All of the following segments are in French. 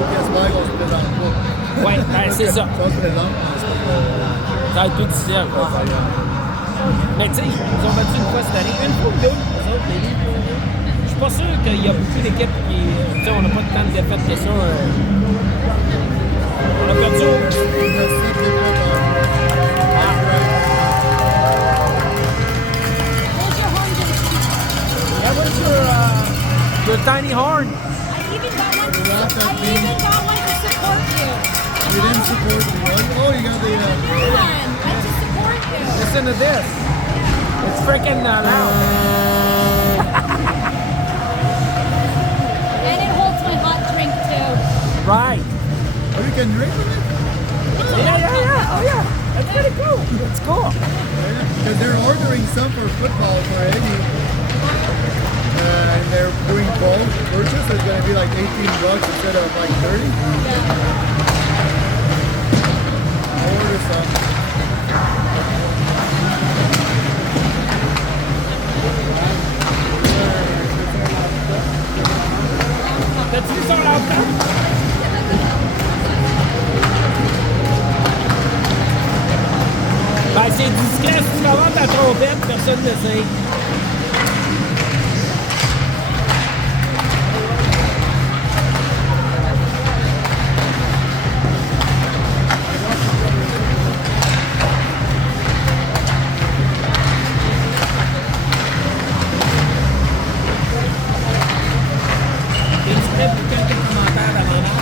faut qu'il espère qu'on se présente pas. Oui, ben, c'est ça. Si on se présente, c'est pas que... Ça va être plus difficile. Quoi. Mais tu sais, ils ont battu une fois cette année. Une fois ou deux, eux autres, les livres. Je suis pas sûr qu'il y a beaucoup d'équipes qui. Tu sais, on n'a pas tant de défaites que ça. On a perdu. Yeah, what is your tiny horn? I even got one to support you. You didn't support me. Oh, you got the... Come on, I just support you. Listen to this. It's freaking loud. And it holds my hot drink too. Right. Oh, you can drink with it? Yeah. Oh, yeah. That's pretty cool. It's cool. Because they're ordering some for football for Eddie. And they're doing bulk purchase. It's going to be like $18 instead of like 30. Yeah. I'll order some. T'as-tu vu son laptop? Ben, c'est discret. Si tu vas vendre ta trompette, personne ne le sait. C'est discret pour quelques commentaires d'avant match.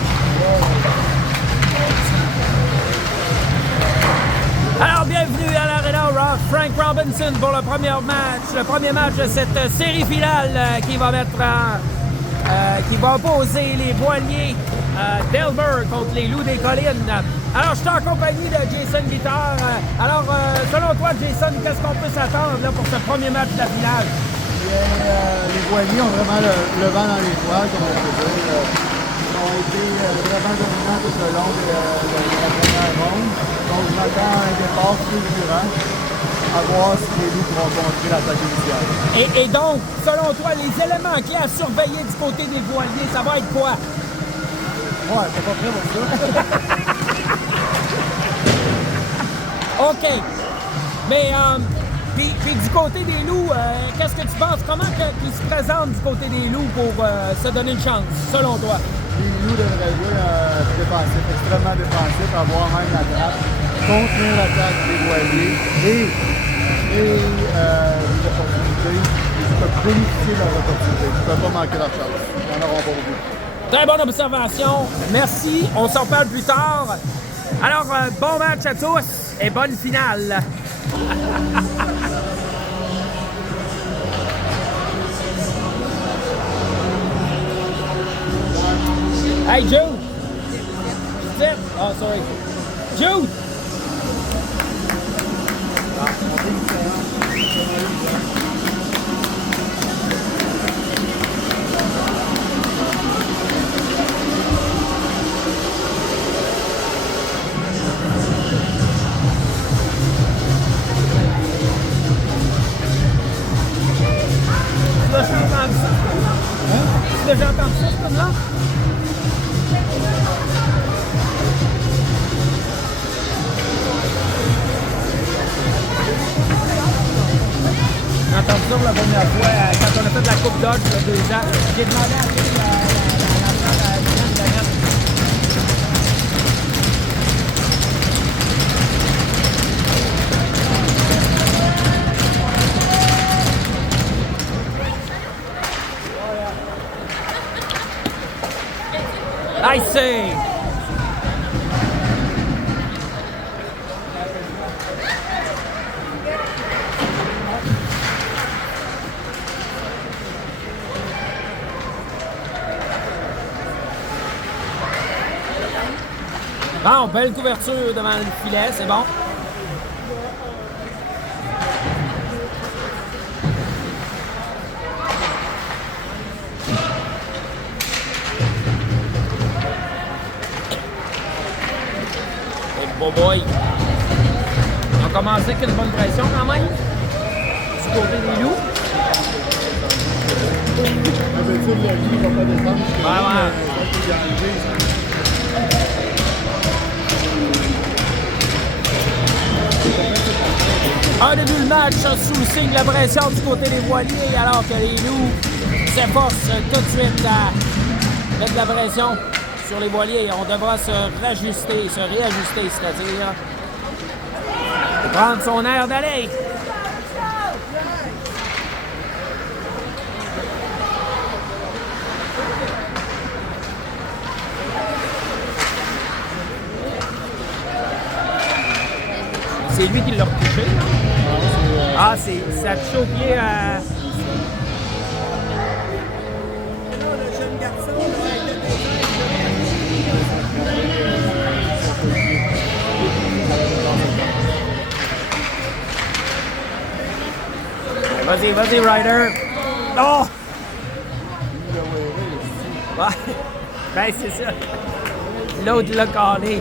Alors, bienvenue à l'Arena Rock. Frank Robinson pour le premier match de cette série finale qui va qui va opposer les Voiliers d'Elmer contre les Loups des Collines. Alors, je suis en compagnie de Jason Guitard. Alors, selon toi, Jason, qu'est-ce qu'on peut s'attendre là, pour ce premier match de la finale? Les Voiliers ont vraiment le vent dans les voiles, comme on peut dire. Ils ont été vraiment dominants tout le long de la première ronde. Donc, je m'attends à un départ fulgurant, à voir si les Loups pourront contrer l'attaque initiale. Et donc, selon toi, les éléments clés à surveiller du côté des Voiliers, ça va être quoi? Ouais, c'est pas prêt pour ça. OK. Mais, puis du côté des Loups, qu'est-ce que tu penses? Comment qu'ils se présentent du côté des Loups pour se donner une chance, selon toi? Les Loups devraient jouer défensif, extrêmement défensif, avoir même la trappe, contenir l'attaque des Voiliers et les opportunités. Ils peuvent bénéficier de leurs opportunités. Ils ne peuvent pas manquer leur chance. Ils n'en auront pas beaucoup. Très bonne observation. Merci. On s'en parle plus tard. Alors, bon match à tous et bonne finale. Hey, Jude. Zip. Oh, sorry. Jude. Tu l'as entendu ça, ce là? J'ai entendu ça pour la première fois quand on a fait la Coupe Dodge il y a 2 ans. J'ai demandé à la I see. Bon, belle couverture devant le filet, c'est bon. Oh boy! On a commencé avec une bonne pression quand même. Du côté des Loups. D'habitude, le lit ne va pas descendre. Ouais. Un début de match sous le signe de la pression du côté des voiliers, alors que les Loups s'efforcent tout de suite à mettre de la pression sur les voiliers. On devra se réajuster, c'est-à-dire prendre son air d'aller. C'est lui qui l'a retouché. Ah, ça a touché au pied à... Le jeune garçon, Vas-y, Ryder. Oh! Ouais. Ben, c'est ça. L'autre l'a calé.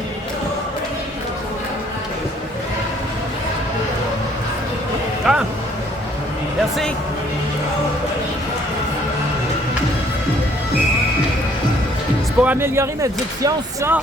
Ah! Merci. C'est pour améliorer ma diction, c'est ça?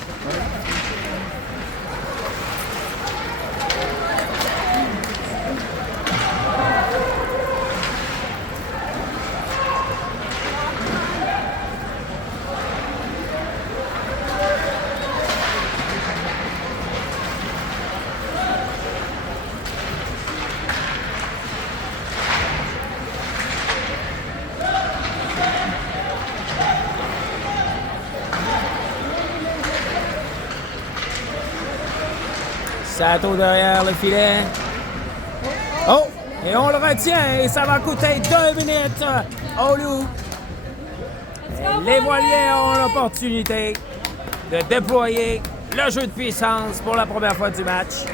Sato derrière le filet. Oh! Et on le retient et ça va coûter 2 minutes au Loup. Les voiliers ont l'opportunité de déployer le jeu de puissance pour la première fois du match.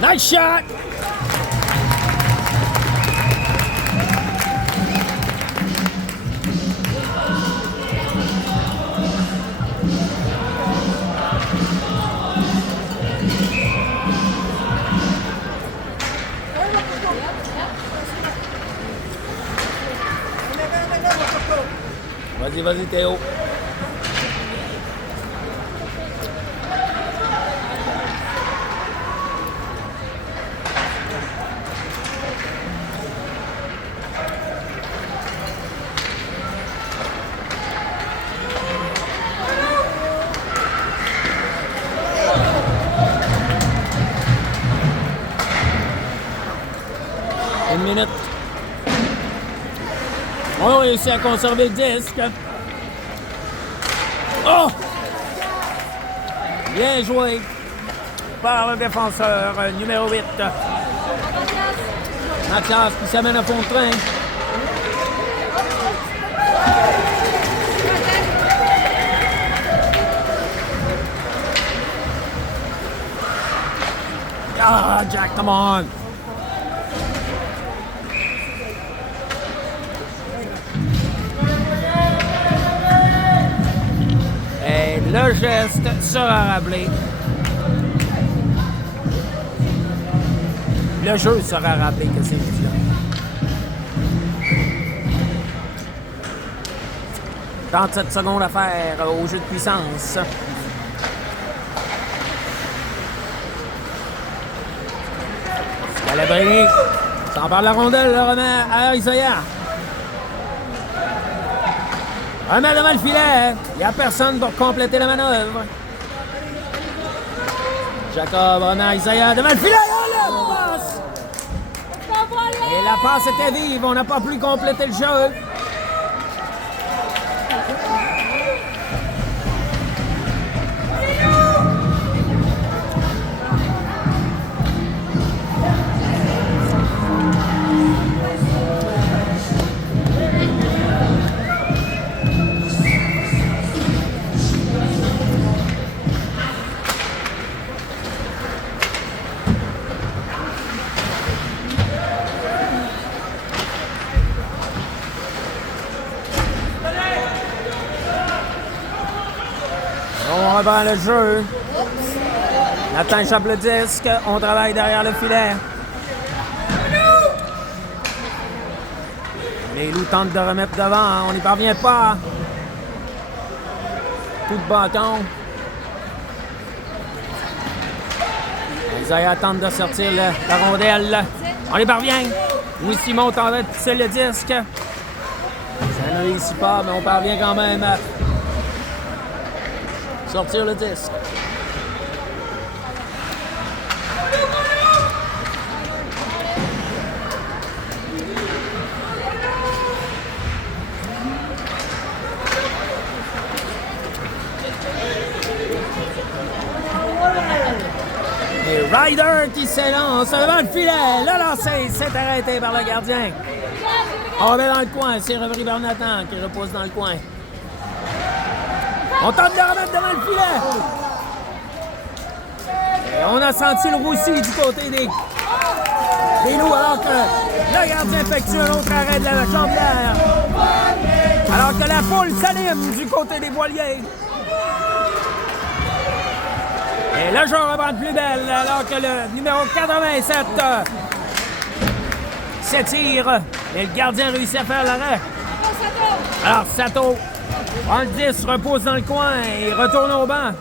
Nice shot! Vas-y, Théo. Une minute. On a réussi à conserver le disque. Oh! Bien joué par le défenseur numéro 8. Mathias qui s'amène à fond de train. Ah, Jack, come on! Et le geste sera rappelé. Le jeu sera rappelé que c'est là. 37 secondes à faire au jeu de puissance. Scalabrini s'empare de la rondelle, le remet à Isaiah. Remet devant le filet. Il n'y a personne pour compléter la manœuvre. Jacob remet à Isaiah devant le filet. Oh, la passe! Et la passe était vive. On n'a pas pu compléter le jeu. reprend le jeu. Nathan échappe le disque. On travaille derrière le filet. Les Loups tentent de remettre devant. On n'y parvient pas. Coup de bâton. Isaiah tente de sortir la rondelle. On y parvient. Louis Simon tente de pousser le disque. Ça ne réussit pas, mais on parvient quand même à sortir le disque. Et Ryder qui s'élance devant le filet. Le lancer s'est arrêté par le gardien. On remet dans le coin. C'est repris par Nathan qui repose dans le coin. On tente de remettre devant le filet. Et on a senti le roussi du côté des Loups alors que le gardien effectue un autre arrêt de la jambière. Alors que la foule s'anime du côté des Voiliers. Et le joueur reprend de plus belle alors que le numéro 87 s'étire. Et le gardien réussit à faire l'arrêt. Alors Sato prend le 10, repose dans le coin et retourne au banc.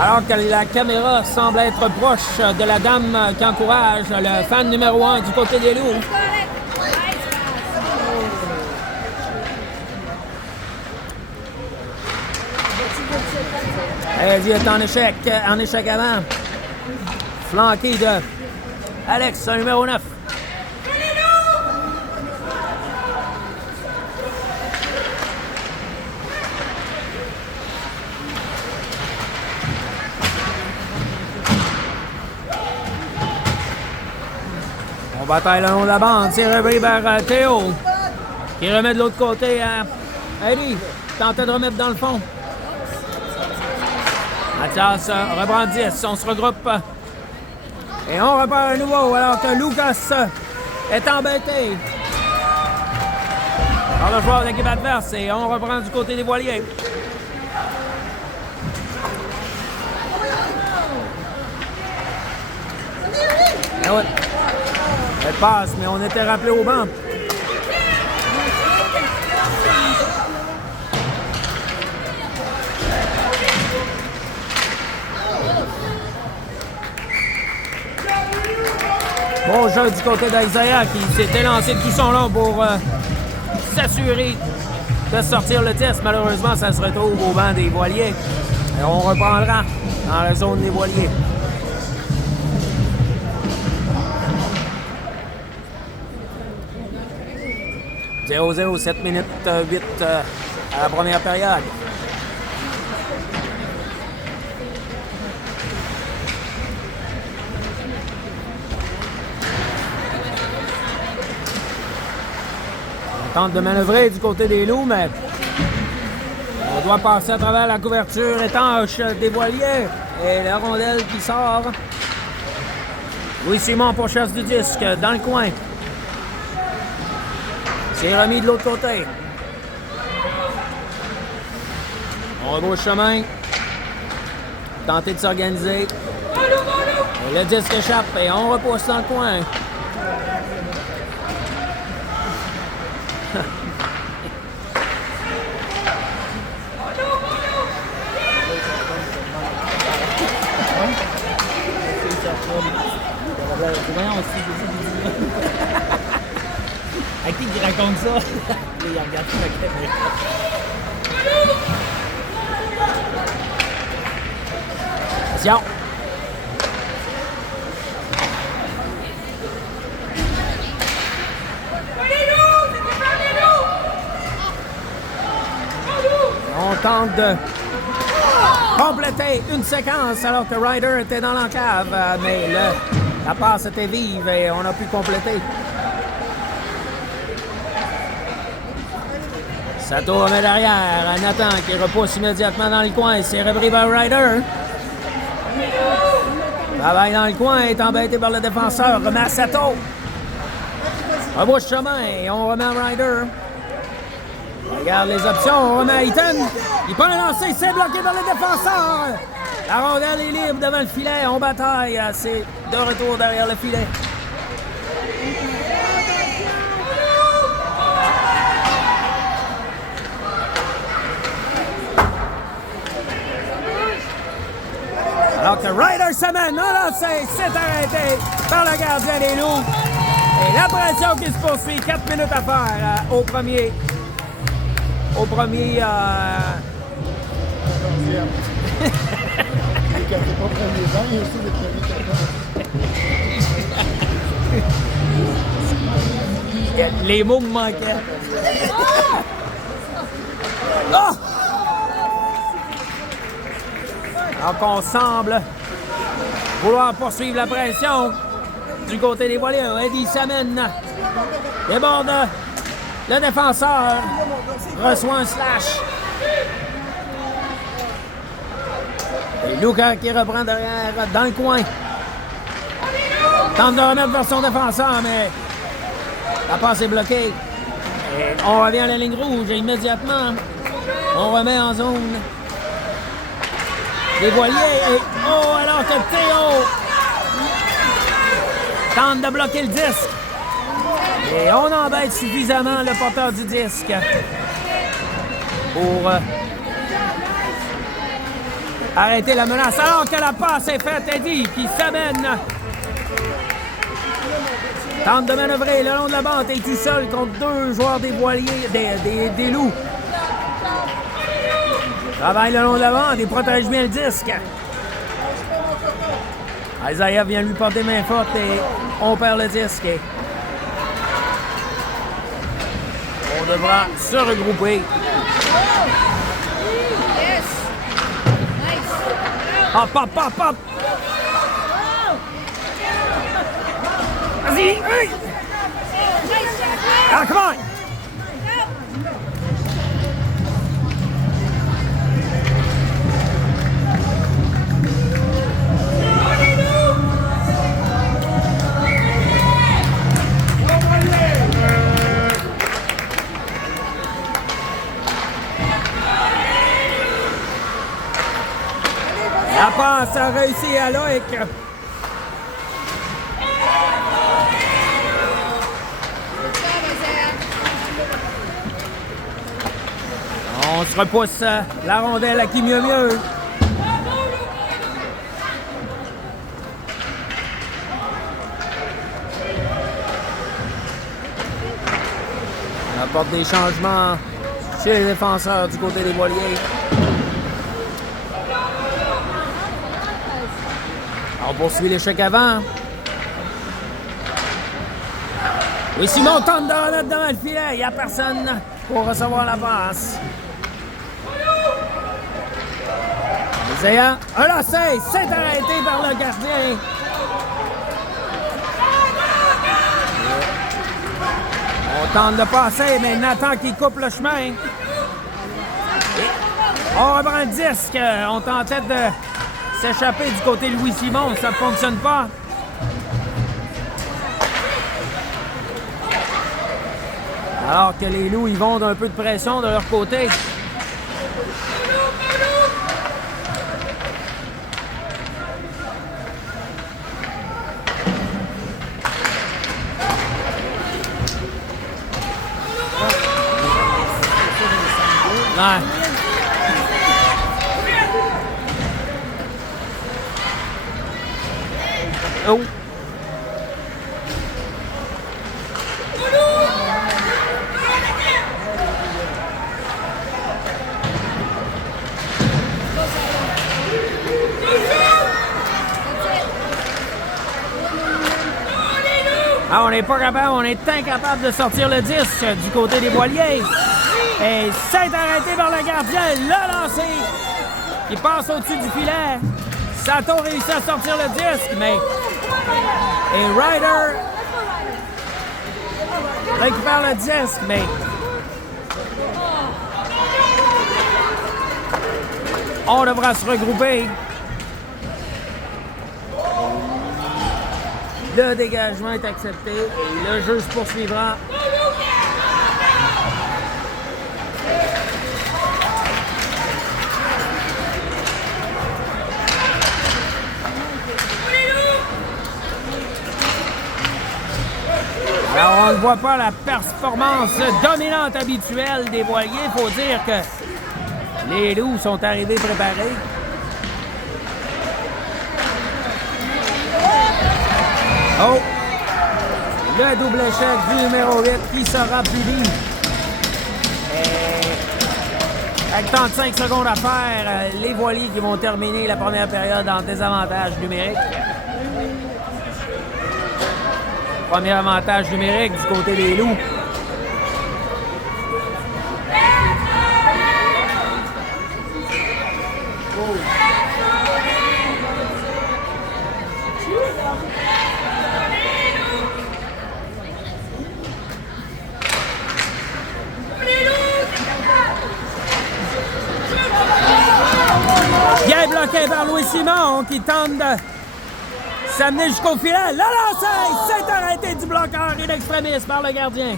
Alors que la caméra semble être proche de la dame qui encourage le fan numéro 1 du côté des Loups. Eddie est en échec avant. Flanqué de Alex, numéro 9. On bataille le long de la bande. C'est repris vers Théo, qui remet de l'autre côté à Eddie. Tentait de remettre dans le fond. Mathias reprend 10, on se regroupe et on repart à nouveau alors que Lucas est embêté par le joueur de l'équipe adverse et on reprend du côté des Voiliers. Et ouais. Elle passe, mais on était rappelé au banc. Bon jeu du côté d'Isaiah qui s'était lancé de tout son long pour s'assurer de sortir le test. Malheureusement, ça se retrouve au banc des Voiliers. Et on reprendra dans la zone des Voiliers. « 0-0, 7 minutes 8 à la première période. Tente de manœuvrer du côté des Loups, mais on doit passer à travers la couverture étanche des Voiliers. Et la rondelle qui sort. Louis Simon pour chasse du disque dans le coin. C'est remis de l'autre côté. On rebrousse chemin. Tenter de s'organiser. Et le disque échappe et on repousse dans le coin. À qui qui raconte ça? Il regarde la caméra. Attention! On tente de compléter une séquence alors que Ryder était dans l'encave, mais la passe était vive et on a pu compléter. Sato remet derrière. Nathan qui repousse immédiatement dans le coin. C'est repris par Ryder. Travaille dans le coin, est embêté par le défenseur. Remet à Sato. Un beau chemin et on remet à Ryder. Regarde les options, on remet à Eaton. Il prend un lancer, c'est bloqué par les défenseurs. La rondelle est libre devant le filet, on bataille. C'est de retour derrière le filet. Alors que Ryder s'amène, un lancer, c'est arrêté par le gardien des Loups. Et la pression qui se poursuit, 4 minutes à faire au premier. Au premier. C'est pas premier temps, il y a aussi le premier 14. Les mots me manquaient. Oh! Alors qu'on semble vouloir poursuivre la pression du côté des Voiliers. Eddie s'amène, déborde le défenseur, reçoit un slash. Et Luca qui reprend derrière dans le coin. Tente de remettre vers son défenseur, mais la passe est bloquée. Et on revient à la ligne rouge et immédiatement, on remet en zone les Voiliers. Et oh, alors que Théo tente de bloquer le disque. Et on embête suffisamment le porteur du disque pour arrêter la menace. Alors que la passe est faite, Eddie qui s'amène. Tente de manœuvrer le long de la bande et tout seul contre deux joueurs des Voiliers, des Loups. Travaille le long de la bande et protège bien le disque. Isaiah vient lui porter main forte et on perd le disque. On devra se regrouper. Hop, hop, hop, hop! Vas-y! Hey! Ah, come on! La passe a réussi à Loïc. On se repousse la rondelle à qui mieux. On apporte des changements chez les défenseurs du côté des Voiliers. On poursuit l'échec avant. Et Simon tente de remettre devant le filet. Il n'y a personne pour recevoir la passe. Isaiah, un lancer, c'est arrêté par le gardien. On tente de passer, mais Nathan qui coupe le chemin. Et on reprend le disque. On tentait de s'échapper du côté de Louis Simon, ça ne fonctionne pas. Alors que les Loups, ils vont d'un peu de pression de leur côté. Ouais. Oh. Ah, on n'est pas capable, on est incapable de sortir le disque du côté des Voiliers. Et c'est arrêté par le gardien, le lancer qui passe au-dessus du filet. Sato réussit à sortir le disque, mais... Et Ryder récupère le disque, mais... On devra se regrouper. Le dégagement est accepté et le jeu se poursuivra. Alors, on ne voit pas la performance dominante habituelle des voiliers. Il faut dire que les loups sont arrivés préparés. Oh! Le double échec du numéro 8 qui sera puni. Avec 35 secondes à faire, les voiliers qui vont terminer la première période en désavantage numérique. Premier avantage numérique du côté des loups. Bien bloqué par Louis Simon qui tente de s'amener jusqu'au filet. Le lancer s'est arrêté du bloqueur in extremis par le gardien.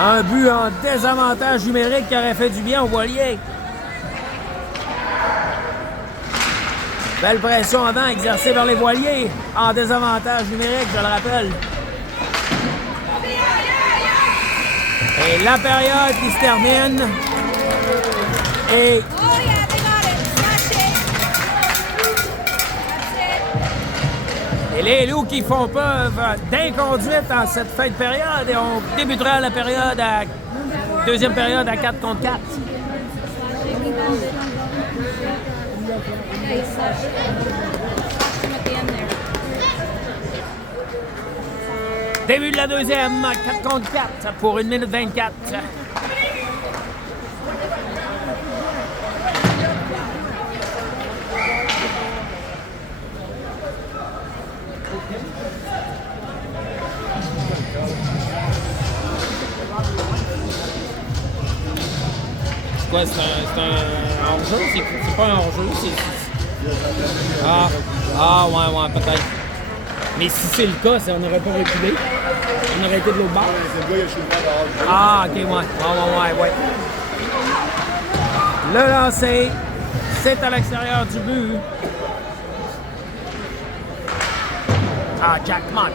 Un but en désavantage numérique qui aurait fait du bien aux voiliers. Belle pression avant exercée par les voiliers en désavantage numérique, je le rappelle. Et la période qui se termine. Et Oh yeah, they got it. Smash it. That's it. Et les loups qui font preuve d'inconduite en cette fin de période et on débutera la période deuxième période à 4 contre 4. Yeah, he slashed him at the end there. Début de la deuxième, 4 contre 4 pour 1 minute 24. C'est quoi, c'est un hors-jeu? C'est pas un hors-jeu, c'est... ouais, peut-être. Mais si c'est le cas, on n'aurait pas reculé. On aurait été de l'autre bord. C'est le gars qui a shooté dehors. Ah, ok, ouais. Le lancer, c'est à l'extérieur du but. Ah, Jackman.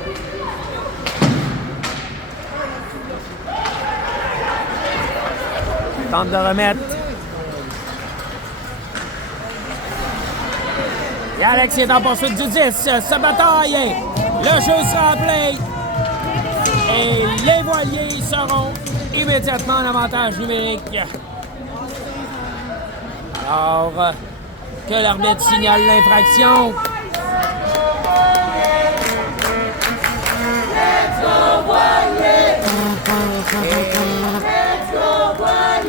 Tente de remettre. Et Alex est en poursuite du 10. Se bataille. Le jeu sera appelé. Et les voiliers seront immédiatement en avantage numérique. Alors, que l'arbitre signale l'infraction.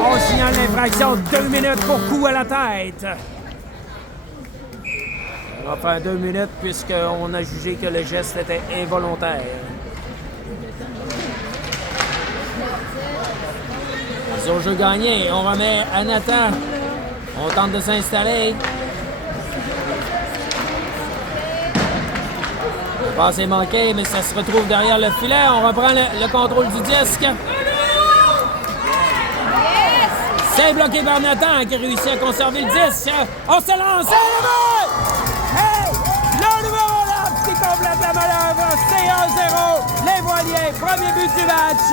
On signale l'infraction, 2 minutes pour coup à la tête. On va faire 2 minutes puisqu'on a jugé que le geste était involontaire. C'est au jeu gagné, on remet à Nathan. On tente de s'installer. Le passe est manqué, mais ça se retrouve derrière le filet. On reprend le contrôle du disque. C'est bloqué par Nathan qui réussit à conserver le disque. On se lance. Hey! Le numéro 9 qui complète la manœuvre. C'est 1-0. Les voiliers, premier but du match.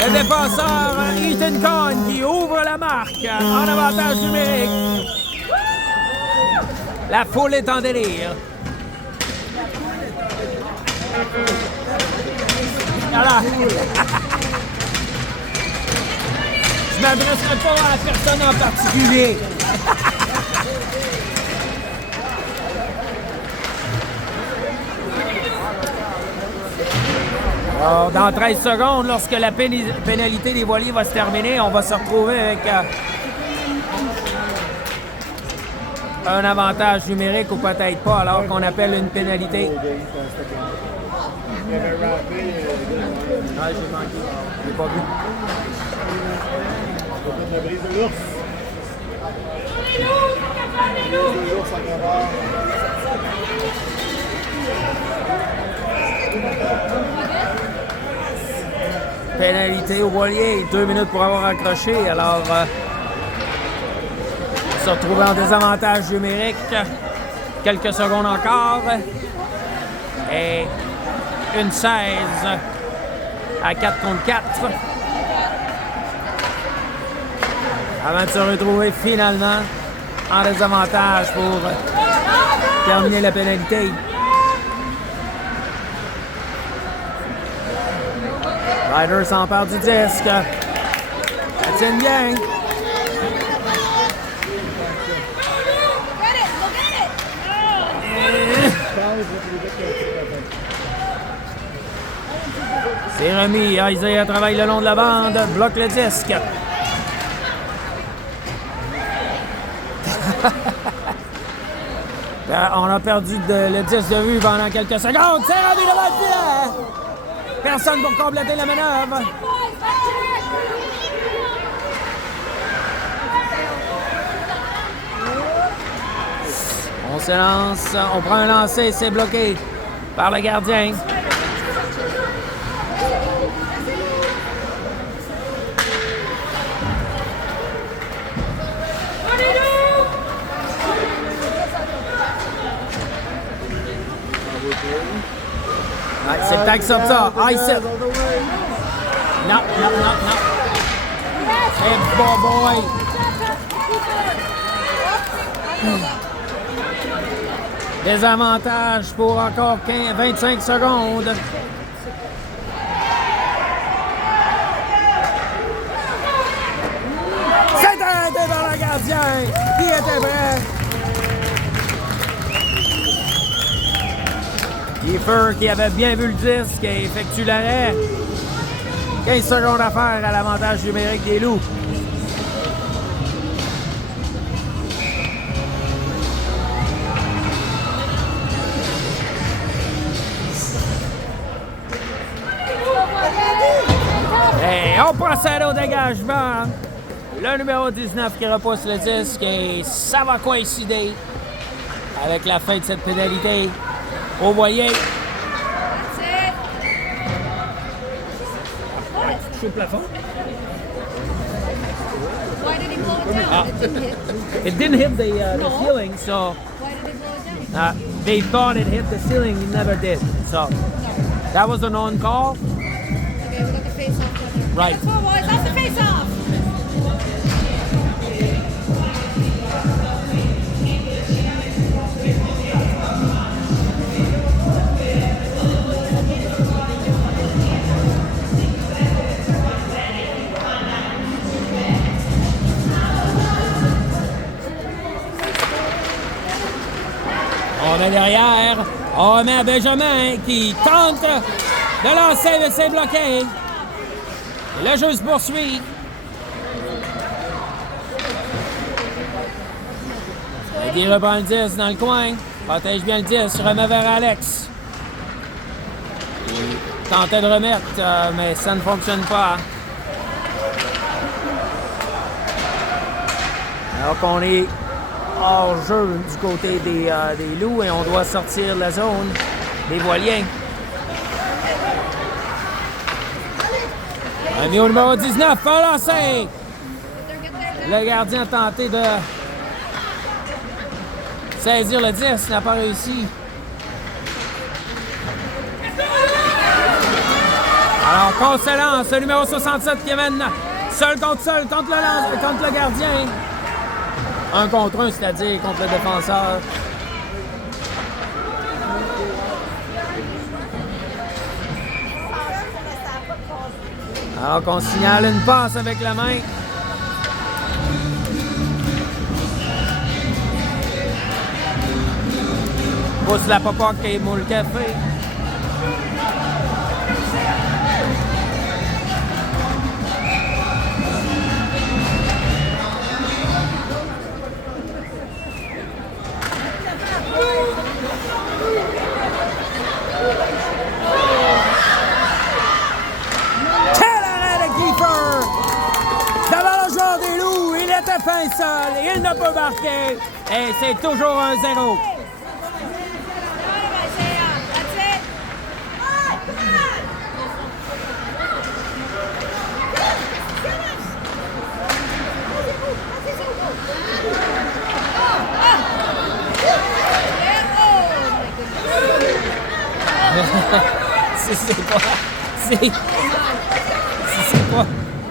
Le défenseur Ethan Cohn qui ouvre la marque en avantage numérique. La foule est en délire. Voilà. Je ne m'adresserai pas à personne en particulier. Alors, dans 13 secondes, lorsque la pénalité des voiliers va se terminer, on va se retrouver avec un avantage numérique ou peut-être pas, alors qu'on appelle une pénalité. Il avait rappé. Ouais, j'ai manqué. J'ai pas vu. C'est la brise de l'ours. Brise de l'ours à Gravard. Pénalité au voilier, 2 minutes pour avoir accroché. Alors, on se retrouve en désavantage numérique. Quelques secondes encore. Et une 16 à 4 contre 4. Avant de se retrouver finalement en désavantage pour terminer la pénalité. Ryder s'empare du disque. Ça tient bien. C'est remis. Isaiah travaille le long de la bande. Bloque le disque. On a perdu le disque de vue pendant quelques secondes. C'est remis devant le filet. Personne pour compléter la manœuvre. On se lance, on prend un lancer, c'est bloqué par le gardien. Ouais, c'est le temps que ça ça. Ice it. Non. Hey, boy. Désavantage pour encore 25 secondes. C'est arrêté par le gardien qui était prêt. Kiefer qui avait bien vu le disque et effectue l'arrêt. 15 secondes à faire à l'avantage numérique des Loups. Et on procède au dégagement. Le numéro 19 qui repousse le disque et ça va coïncider avec la fin de cette pénalité. Au voilier. Touché le plafond. Why did he blow it down? It didn't hit. It didn't hit the No. ceiling, so Why did he blow it down? they thought it hit the ceiling. It never did. So that was an on call. Okay, we got the face off. Right. Let's go, boys. That's the face off. On met derrière. On remet à Benjamin qui tente de lancer, mais c'est bloqué. Le jeu se poursuit. Il reprend le 10 dans le coin. Protège bien le 10. Remet vers Alex. Il tentait de remettre, mais ça ne fonctionne pas. Alors qu'on est hors jeu du côté des Loups et on doit sortir la zone des voiliers. Ami au numéro 19, un lancé. Le gardien a tenté de saisir le 10, n'a pas réussi. Alors qu'on se lance, le numéro 67 qui amène seul contre le gardien. Un contre un, c'est-à-dire contre le défenseur. Alors qu'on signale une passe avec la main. Pousse la popoque et moule le café. il ne peut marquer. Et c'est toujours 1-0.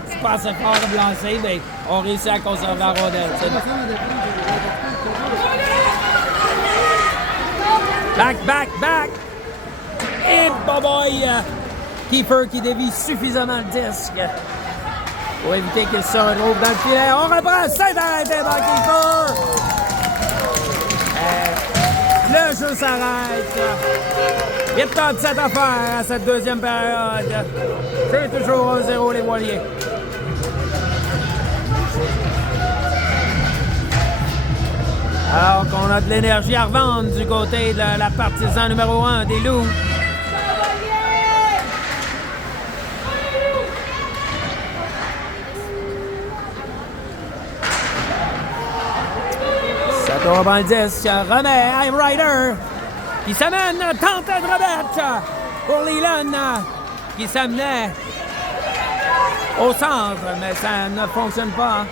C'est pas assez fort de lancer, mais on réussit à conserver la rondelle. Back! Et boy! Keeper qui dévie suffisamment le disque pour éviter qu'il se retrouve dans le filet. On reprend, c'est arrêté par Keeper! Le jeu s'arrête. Il y a 37 à faire à cette deuxième période. C'est toujours 1-0 les Voiliers. Alors qu'on a de l'énergie à revendre du côté de la partisan numéro 1 des Loups. Ça reprend le disque, remet à Ryder qui s'amène, tente de remettre pour Leland qui s'amenait au centre, mais ça ne fonctionne pas.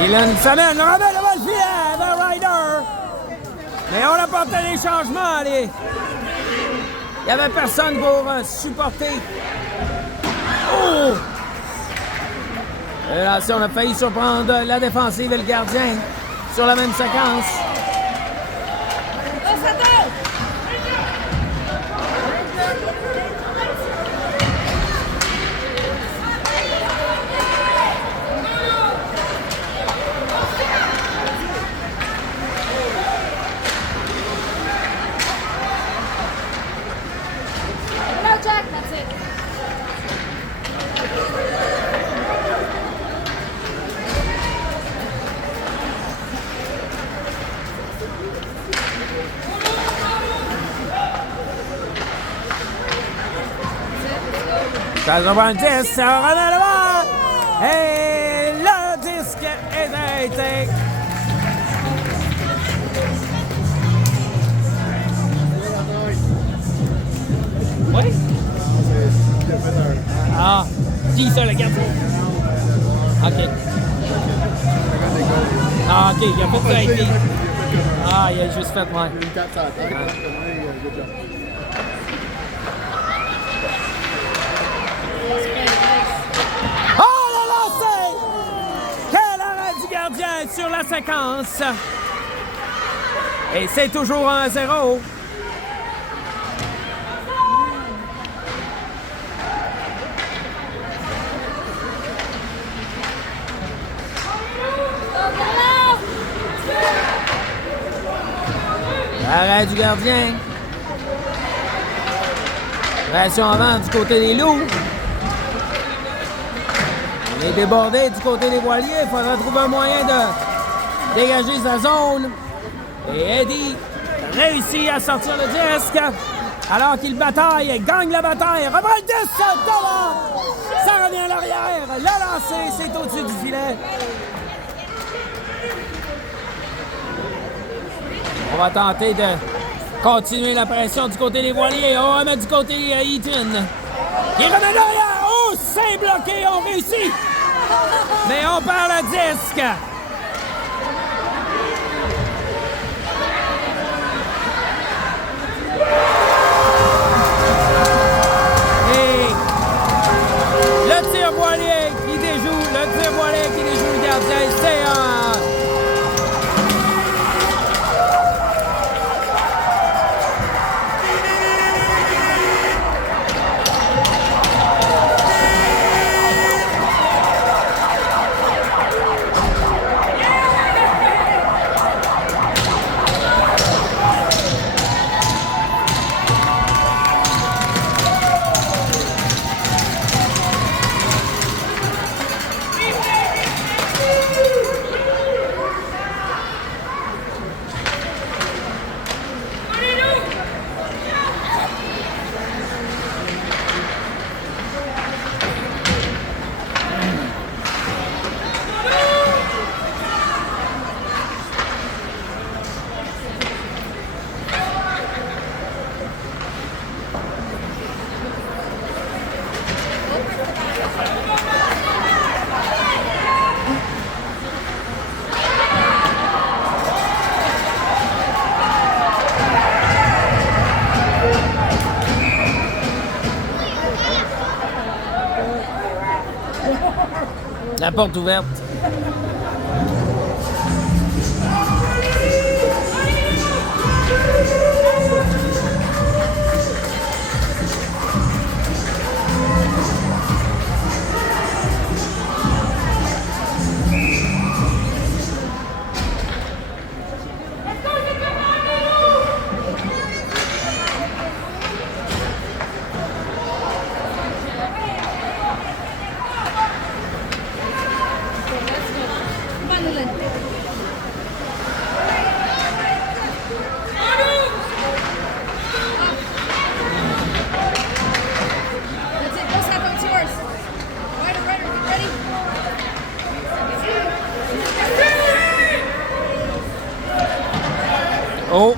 Leland s'amène, remet devant le filet de Ryder. Mais on apporté des changements. Il n'y avait personne pour supporter. Oh! Et là, si on a failli surprendre la défensive et le gardien sur la même séquence. Ça reprend le disque, ça remet devant. Et le disque est arrêté. Oui? Ah, qui ça, le gardien? OK. Ah, OK, il a pas fait ça. Ah, il a juste fait moi. Une 4 sur la tête. Good job. Oh, le lancer! Quel arrêt du gardien sur la séquence! Et c'est toujours 1-0. Arrêt du gardien. Pression avant du côté des Loups. On est débordé du côté des Voiliers. Il faudra trouver un moyen de dégager sa zone. Et Eddie réussit à sortir le disque. Alors qu'il bataille, gagne la bataille. Reprend le disque devant. Ça revient à l'arrière. Le lancer, c'est au-dessus du filet. On va tenter de continuer la pression du côté des Voiliers. On va mettre du côté Eaton. Il remet derrière. Oh, c'est bloqué. On réussit. Mais on perd le disque. Et le tir Voilier qui déjoue. Le tir Voilier qui déjoue le gardien. C'est un... La porte ouverte. Come on, Leland. That's it. Go, Seth. It's yours. Ryder, get ready. Oh!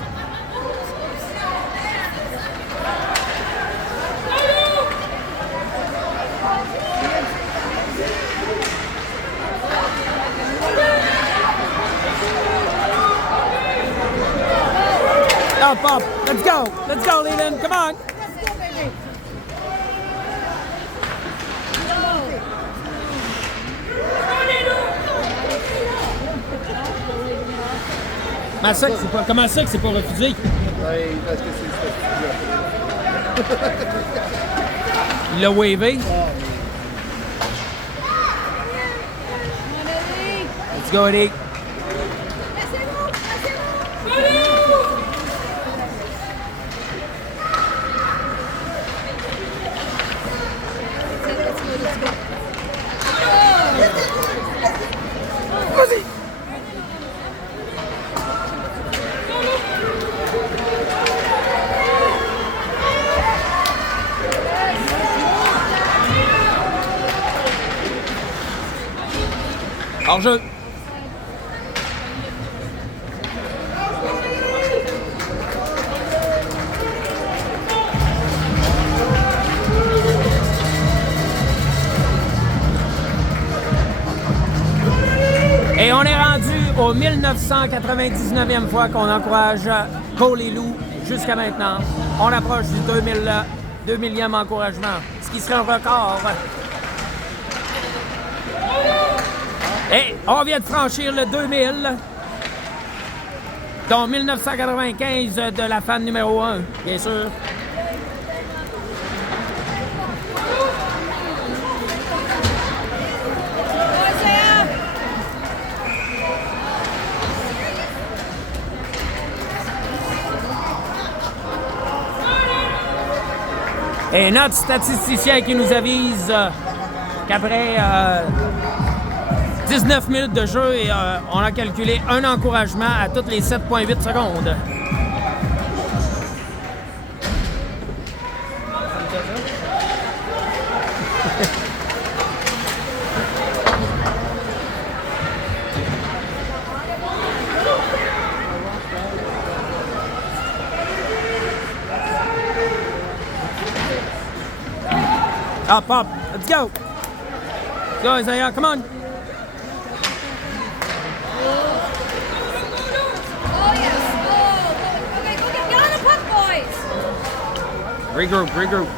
Up, up. Let's go. Let's go, Leland. Come on. Let's go, baby. Comment ça que c'est pas refusé? Oui, parce que c'est Il l'a wavé. Come on, Eddie. Let's go, Eddie. Hors-jeu. Et on est rendu au 1999e fois qu'on encourage Cole et Lou jusqu'à maintenant. On approche du 2000e encouragement, ce qui serait un record. Et on vient de franchir le 2000, dont 1995 de la fan numéro 1, bien sûr. Et notre statisticien qui nous avise qu'après 19 minutes de jeu, et on a calculé un encouragement à toutes les 7,8 secondes. Up, up. Let's go. Let's go, Isaiah. Come on. Oh, yes. Oh, okay, go get on the puck, boys. Regroup, regroup.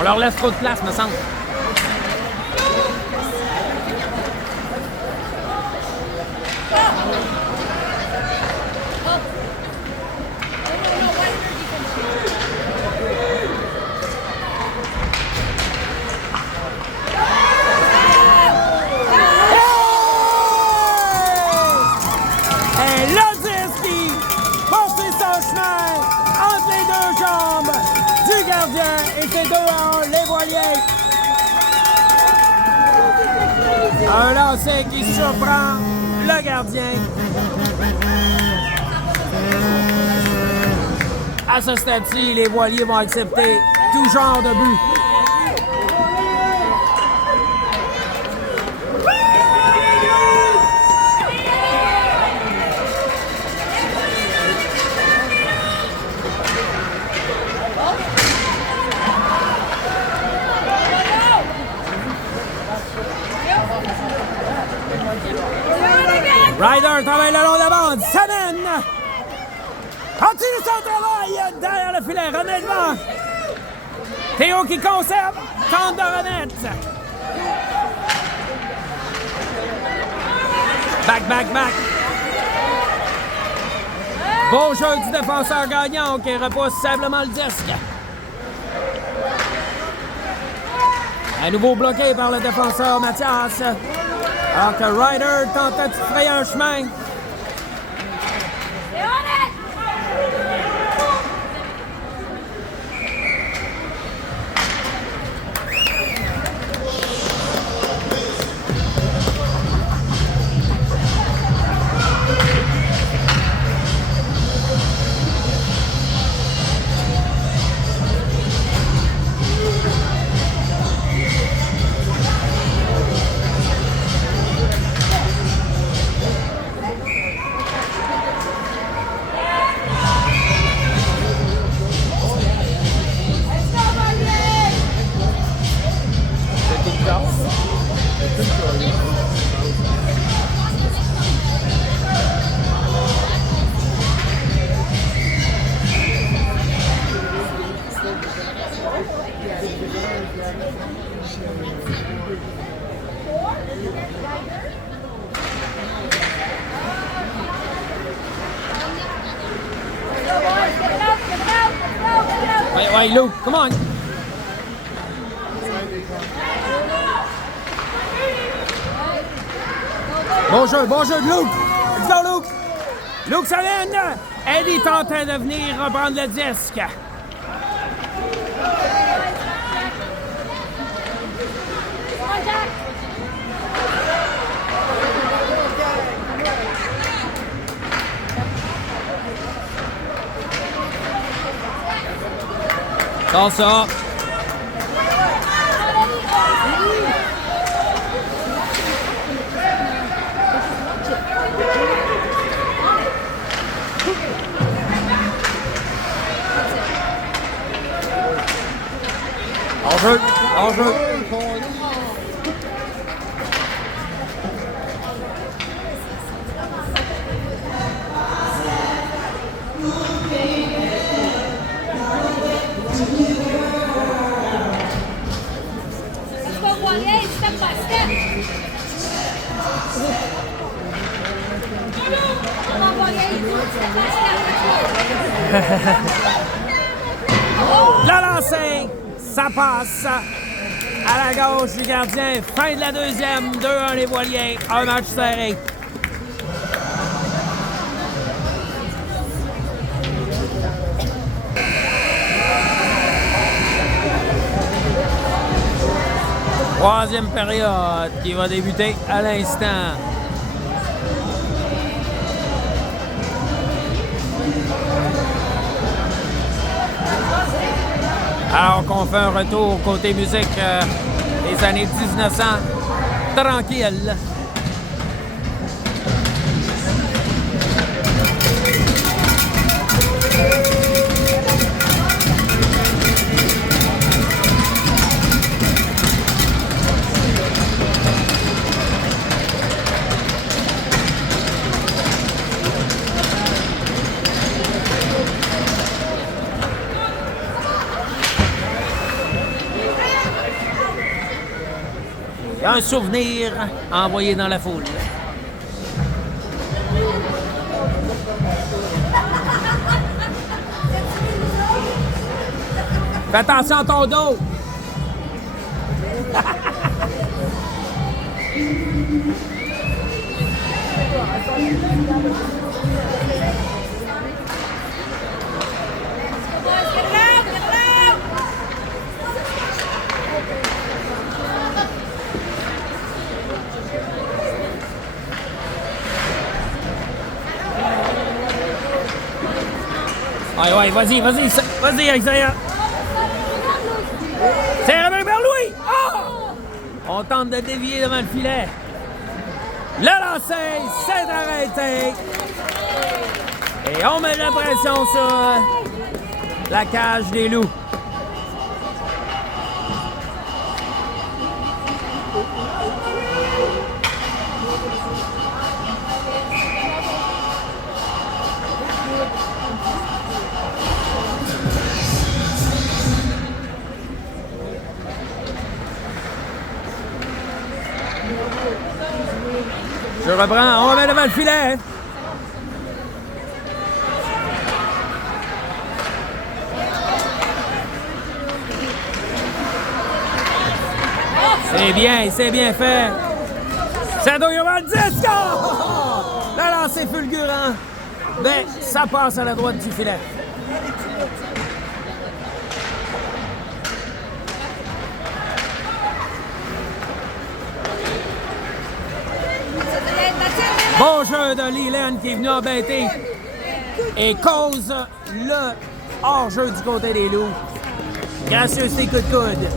On leur laisse trop de place, me semble. Et Lodzinski poursuit son chemin entre les deux jambes du gardien et c'est 2-1, les voiliers. Un lancer qui surprend le gardien. À ce stade-ci, les voiliers vont accepter tout genre de but. Ryder travaille le long de la bande. Samen! Continue son travail derrière le filet. Remet devant. Théo qui conserve. Tente de remettre. Back. Beau jeu du défenseur gagnant qui repousse simplement le disque. À nouveau bloqué par le défenseur Mathias. Alors que Ryder tente de frayer un chemin. Wait, Luke, come on. Bon jeu de Luke. Let's go, Luke. Luke Salin. Eddie est en train de venir reprendre le disque. Sors ça. En jeu. Step by step. Come on, Poirier, step by step. La lancée, ça passe à la gauche du gardien. Fin de la deuxième, 2-1 les Voiliers, un match serré. Troisième période qui va débuter à l'instant. Alors qu'on fait un retour côté musique des années 1900, tranquille. Un souvenir envoyé dans la foule. Fais attention à ton dos. Ouais, vas-y, Isaiah. C'est revenu vers lui. Oh! On tente de dévier devant le filet. Le lancer, c'est arrêté. Et on met la pression sur la cage des Loups. Je reprends. On va mettre devant le filet. C'est bien fait. Sado Yomaldisco! Le lancer fulgurant. Mais ça passe à la droite du filet. Bon jeu de Leland qui est venu embêter et cause le hors-jeu du côté des Loups. Gracieuseté coup de coude.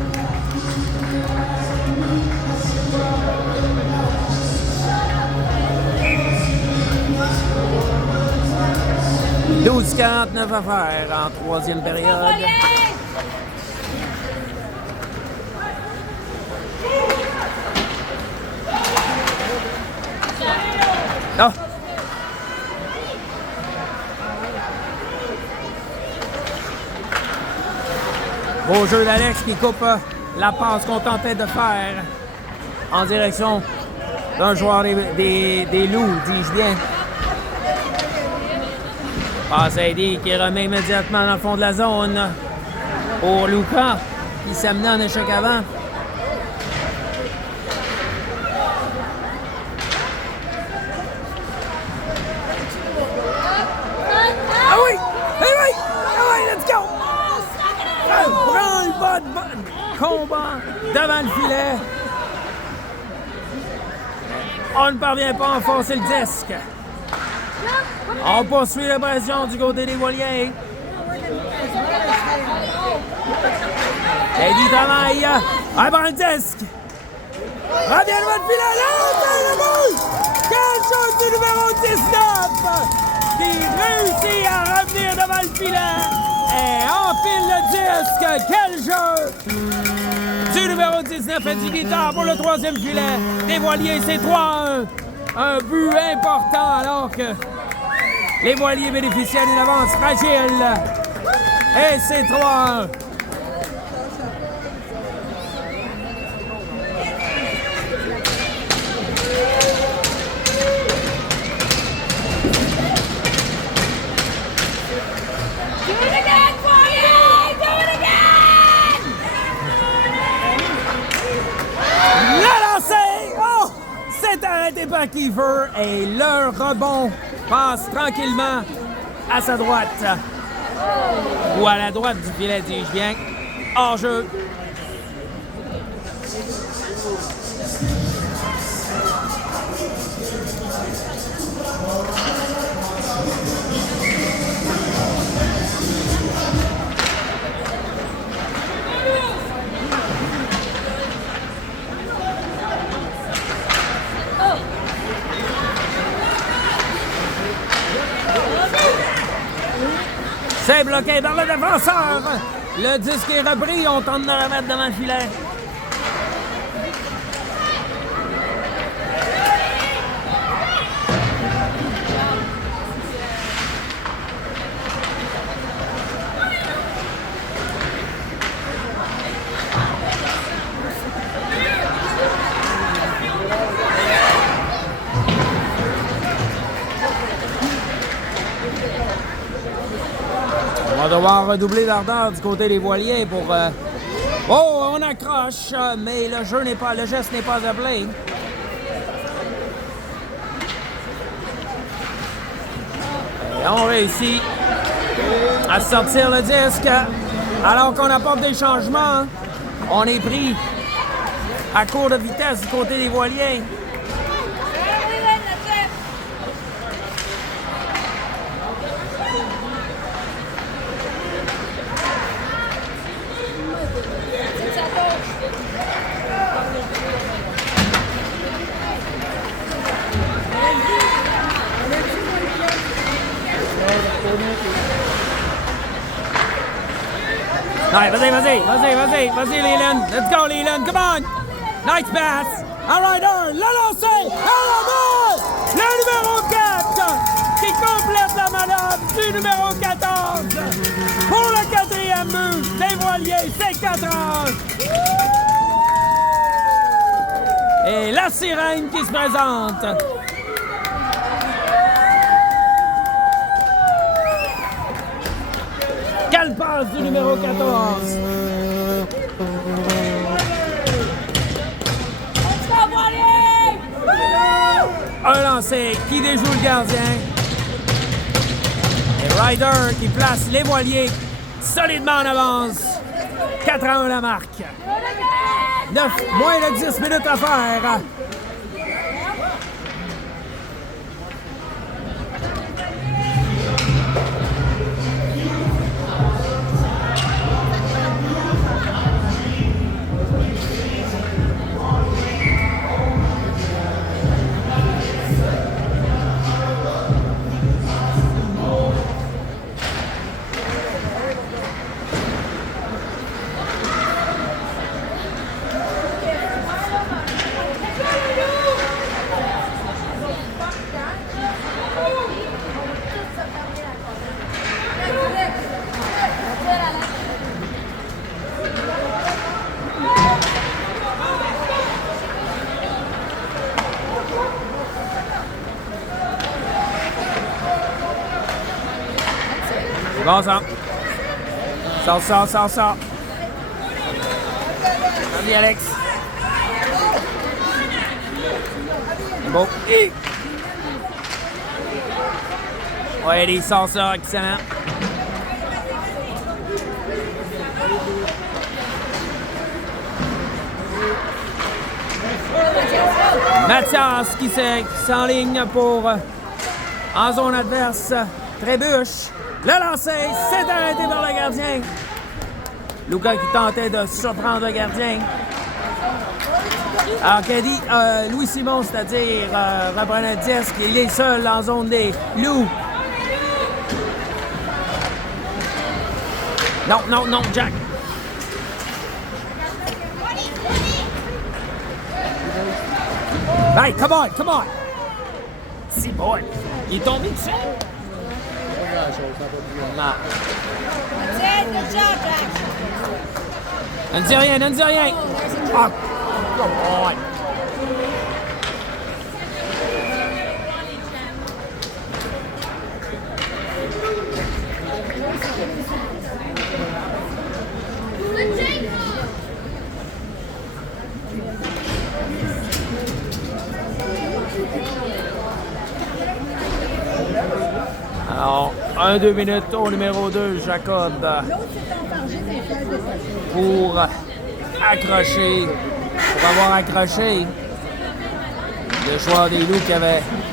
« 12:49 à faire en troisième période. » Oh. Beau jeu d'Alex qui coupe la passe qu'on tentait de faire en direction d'un joueur des Loups, dis-je bien. Passe à Eddie qui remet immédiatement dans le fond de la zone pour Luca qui s'amenait en échec avant. Ah oui! Let's go! Prends le bas de combat devant le filet. On ne parvient pas à enfoncer le disque. On poursuit la pression du côté des Voiliers. Eddie travaille. Elle prend le disque. Revient le filet. Là, le but! Quel chose du numéro 19 qui réussit à revenir devant le filet et enfile le disque. Quel jeu du numéro 19 et du guitare pour le troisième filet. Des Voiliers, c'est 3-1. Un but important alors que les Voiliers bénéficient d'une avance fragile. Et c'est 3-1. Arrêté par Kiefer et le rebond passe tranquillement à sa droite. Ou à la droite du filet, dis-je bien. Hors jeu. C'est bloqué par le défenseur. Le disque est repris. On tente de le remettre devant le filet. On va devoir redoubler l'ardeur du côté des Voiliers pour... Oh, on accroche, mais le geste n'est pas appelé. Et on réussit à sortir le disque. Alors qu'on apporte des changements, on est pris à court de vitesse du côté des Voiliers. All right, vas-y, Leland. Let's go, Leland. Come on. Nice pass. All right, le lancer. À la balle. Le numéro 4 qui complète la manœuvre du numéro 14. Pour le quatrième but des Voiliers, c'est 4-1. Et la sirène qui se présente Belle passe du numéro 14. Un lancé qui déjoue le gardien. Et Ryder qui place les voiliers solidement en avance. 4-1 la marque. 9, moins de 10 minutes à faire. Bon ça. Sors. Vas-y Alex. Bon. Ouais, il sort ça, excellent. Mathias qui s'enligne pour en zone adverse. Trébuche. Le lancer, c'est arrêté par le gardien. Luca qui tentait de surprendre le gardien. Alors qu'a dit Louis Simon, c'est-à-dire reprenait le disque, il est seul en zone des loups. Non, Jack. Hey, come on. C'est bon. Il est tombé dessus. Non. Ne dis rien. Ah, come on. Alors, 1-2 minutes au numéro 2, Jacob, pour avoir accroché le joueur des Loups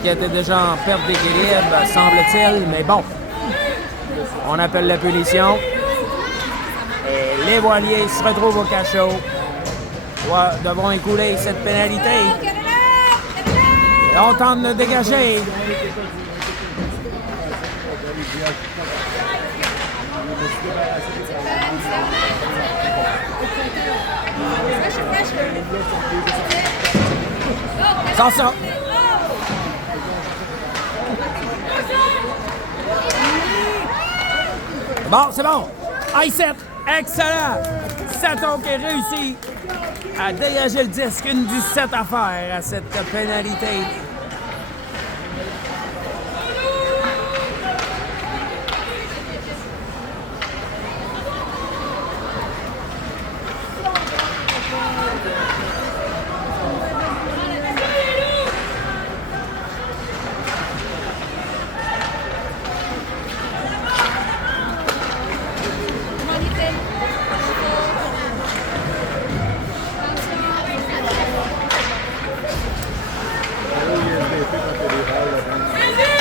qui était déjà en perte d'équilibre, semble-t-il, mais bon, on appelle la punition. Et les voiliers se retrouvent au cachot, devront écouler cette pénalité. Et on tente de dégager. Sans ça. Bon, c'est bon. High set. Excellent. Sato qui réussit à dégager le disque. Une 17 à faire à cette pénalité.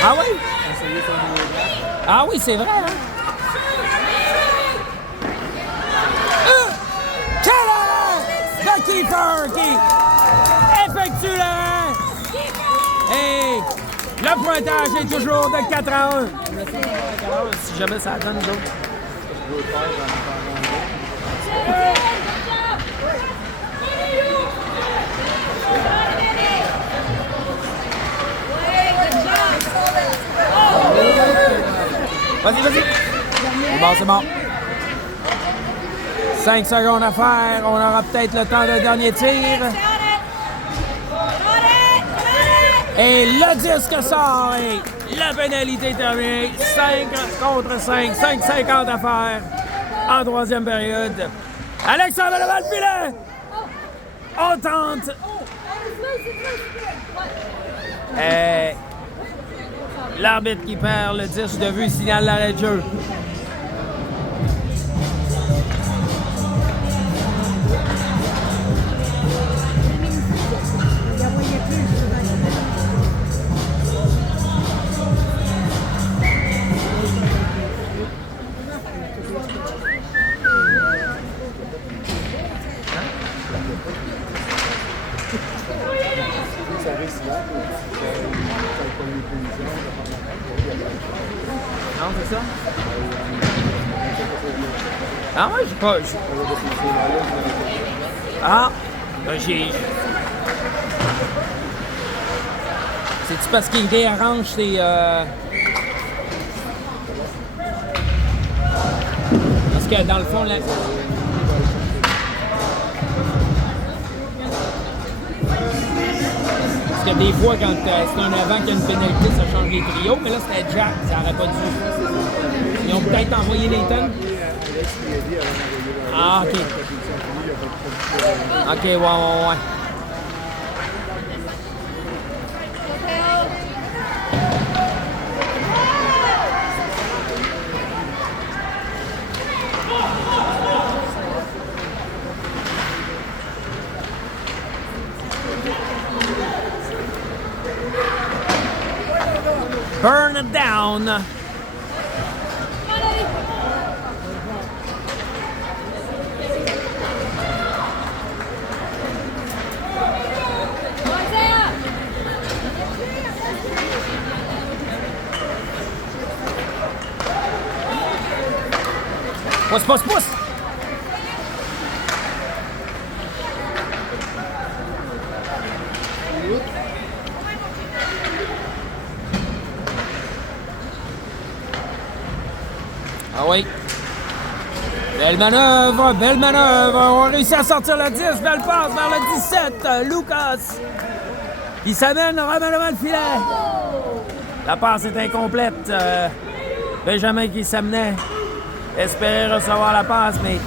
Ah oui? Ah oui, c'est vrai, hein? Quel de Kiefer qui effectue l'arrêt! Et le pointage est toujours de 4-1. Si jamais ça donne, nous autres. Vas-y. C'est bon. 5 secondes à faire. On aura peut-être le temps d'un dernier tir. Et le disque sort et la pénalité terminée. 5 contre 5. 5,50 à faire. en troisième période. Alexandre devant le filet! On tente! L'arbitre qui perd le 10 de vue signale l'arrêt de jeu. Non, c'est ça? Ah, moi, j'ai pas. Ah, ben, j'ai. C'est-tu parce qu'il réarrange ses. Parce que dans le fond, là. Parce que des fois, quand c'est un avant qu'il y a une pénalité, ça change les trios, mais là, c'était Jack, ça n'aurait pas dû. Ils ont peut-être envoyé les tonnes. Ah, OK. OK, ouais. Burn it down. Pousse. Ah oui. Belle manœuvre. On a réussi à sortir le 10. Belle passe vers le 17. Lucas. Il s'amène, remet devant le filet. La passe est incomplète. Benjamin qui s'amenait. Espérait recevoir la passe, mais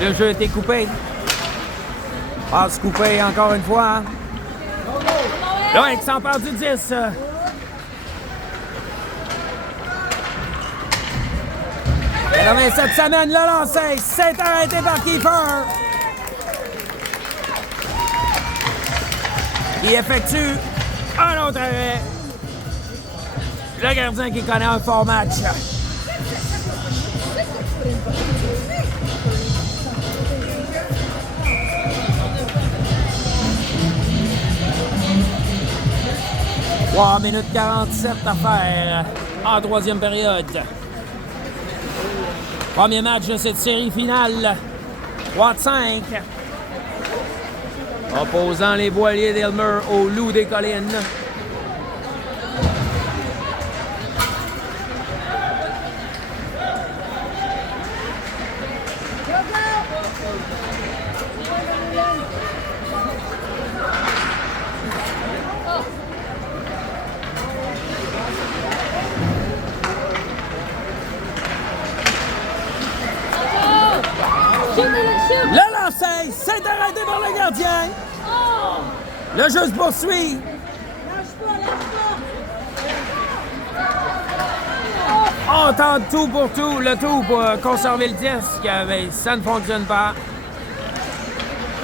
le jeu a été coupé. Passe coupée encore une fois. Là, il s'empare du 10. Cette semaine, le lancer, c'est arrêté par Kiefer. Il effectue un autre arrêt. Le gardien qui connaît un fort match. « 3 minutes 47 à faire en troisième période. Premier match de cette série finale. 3-5. Opposant les Boiliers d'Elmer aux Loups des Collines. Le lancer, c'est arrêté par le gardien. Le jeu se poursuit. On tente tout pour tout, le tout pour conserver le disque, mais ça ne fonctionne pas.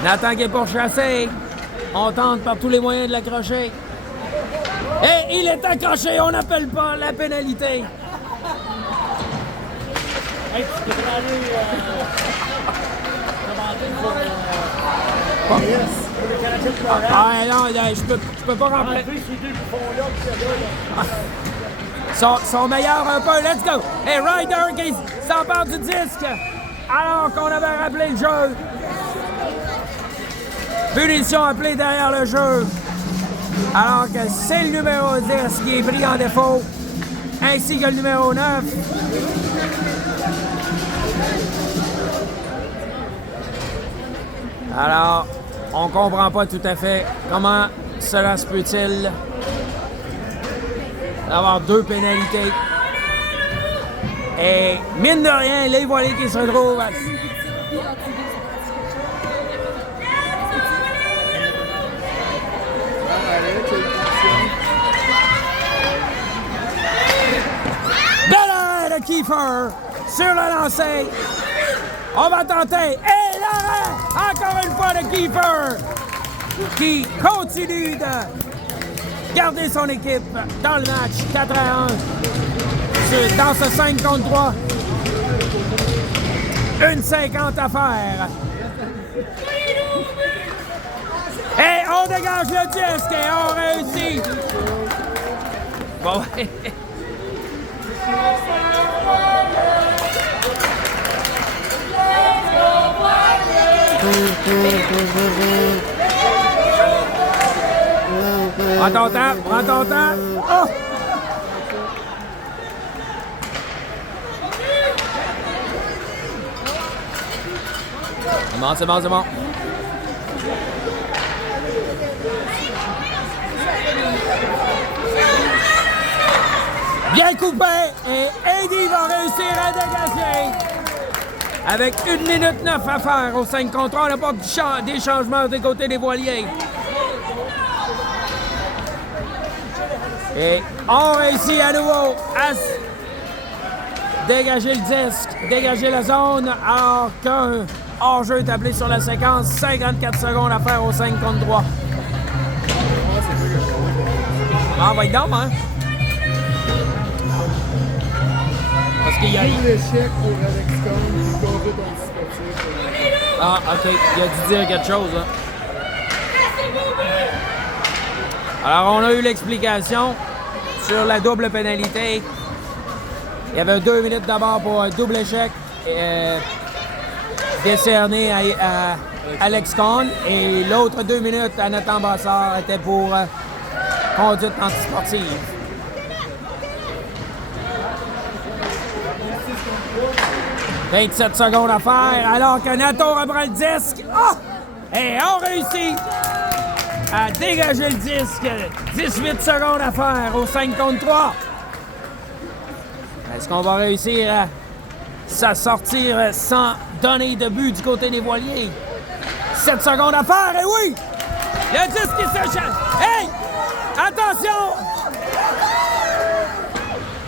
Nathan qui est pourchassé. On tente par tous les moyens de l'accrocher. Et il est accroché, on n'appelle pas la pénalité. Hey, tu peux aller Ah non, je peux pas rentrer. Sont meilleurs un peu, let's go! Et Ryder qui s'empare du disque alors qu'on avait rappelé le jeu. Punition appelée derrière le jeu. Alors que c'est le numéro 10 qui est pris en défaut, ainsi que le numéro 9. Alors, on comprend pas tout à fait comment cela se peut-il d'avoir deux pénalités. Et mine de rien, les voiliers qui se retrouvent à... Bel arrêt de Kiefer sur le lancer. On va tenter. Et l'arrêt, encore une fois, de Kiefer qui continue de garder son équipe dans le match 4-1 dans ce 5 contre 3. 1,50 à faire. Et on dégage le disque et on réussit. Bon, prends ton temps, prends ton temps. Oh! C'est bon, c'est bon, c'est bon. Bien coupé et Eddie va réussir à dégager. Avec 1 minute 9 à faire au 5 contre 1, on n'a pas des changements des côtés des voiliers. Et on réussit à nouveau à dégager le disque, dégager la zone, alors qu'un hors-jeu est appelé sur la séquence. 54 secondes à faire au 5 contre 3. Ah, on va être dans, hein? Parce qu'il y a... l'échec pour Alex Cohn, qui conduit anticipatif. Ah, OK. Il a dû dire quelque chose, hein? Alors, on a eu l'explication sur la double pénalité. Il y avait 2 minutes d'abord pour un double échec décerné à Alex Cohn et l'autre 2 minutes à Nathan Brassard était pour conduite antisportive. « 27 secondes à faire, alors que Nato reprend le disque. Oh! Et on réussit à dégager le disque. 18 secondes à faire au 5 contre 3. Est-ce qu'on va réussir à s'en sortir sans donner de but du côté des voiliers? 7 secondes à faire, et oui! Le disque qui se change. Hey! Attention!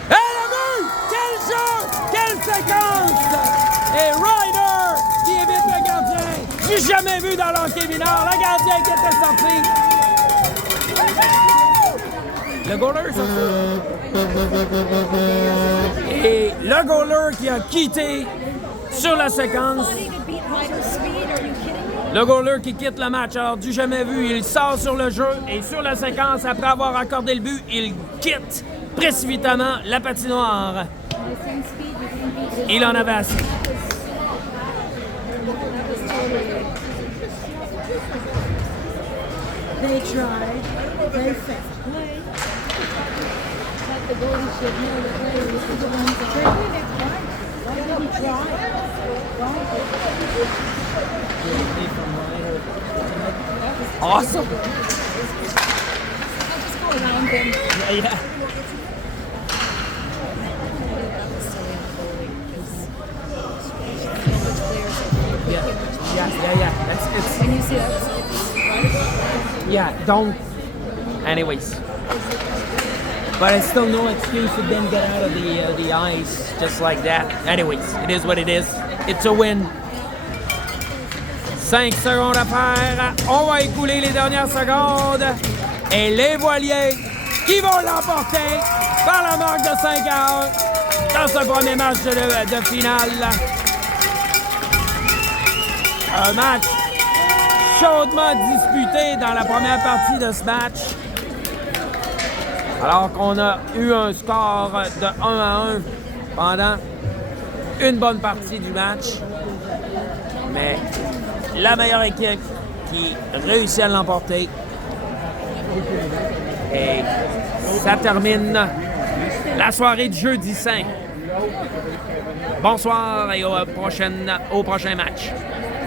Et le but! Quel jeu! Quelle séquence! Et Ryder qui évite le gardien. J'ai jamais vu dans l'hockey mineur le gardien qui était sorti. Le goaler, ça. Et le goaler qui a quitté sur la séquence. Le goaler qui quitte le match. Alors, du jamais vu, il sort sur le jeu et sur la séquence, après avoir accordé le but, il quitte précipitamment la patinoire. Il en avait assez. They tried, they failed. But the goalie should know the players are the ones that are doing it. Why did he try? Awesome. I'll just go around them. Yeah. Yeah. It's Can you see that? yeah. Don't. Anyways, but it's still no excuse to then get out of the ice just like that. Anyways, it is what it is. It's a win. 5 secondes à faire. On va écouler les dernières secondes. Et les voiliers qui vont l'emporter par la marque de 5 à 1 dans ce premier match de finale. Un match chaudement disputé dans la première partie de ce match. Alors qu'on a eu un score de 1 à 1 pendant une bonne partie du match. Mais la meilleure équipe qui réussit à l'emporter. Et ça termine la soirée du jeudi saint. Bonsoir et au prochain match.